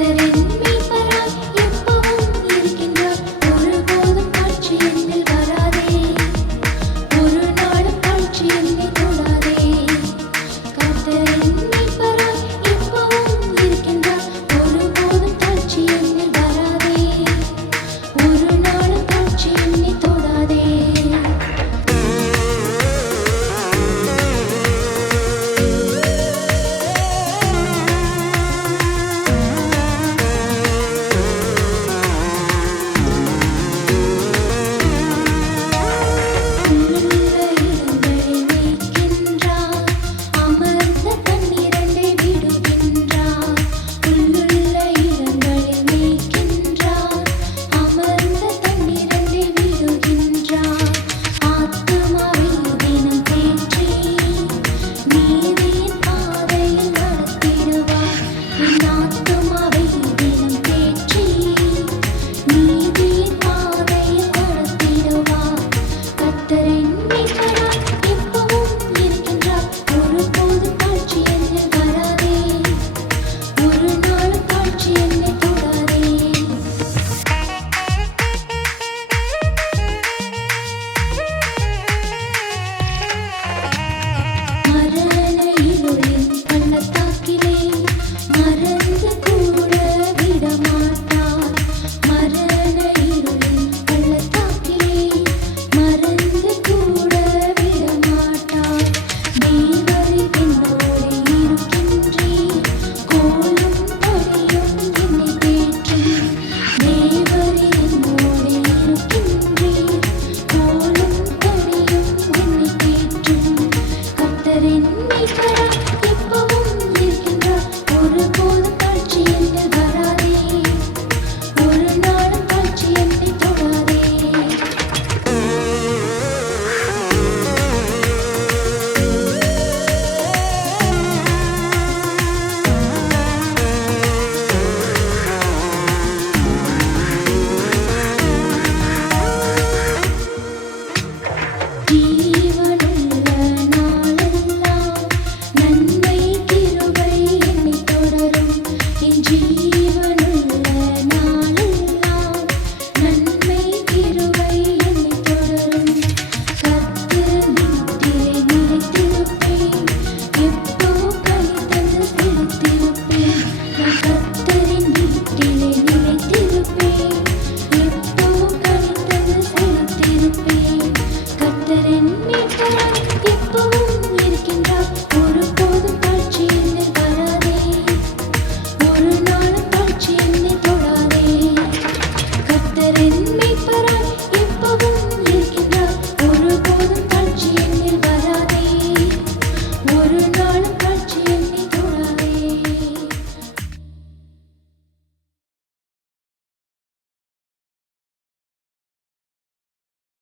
that in Dharan നിശ്വരം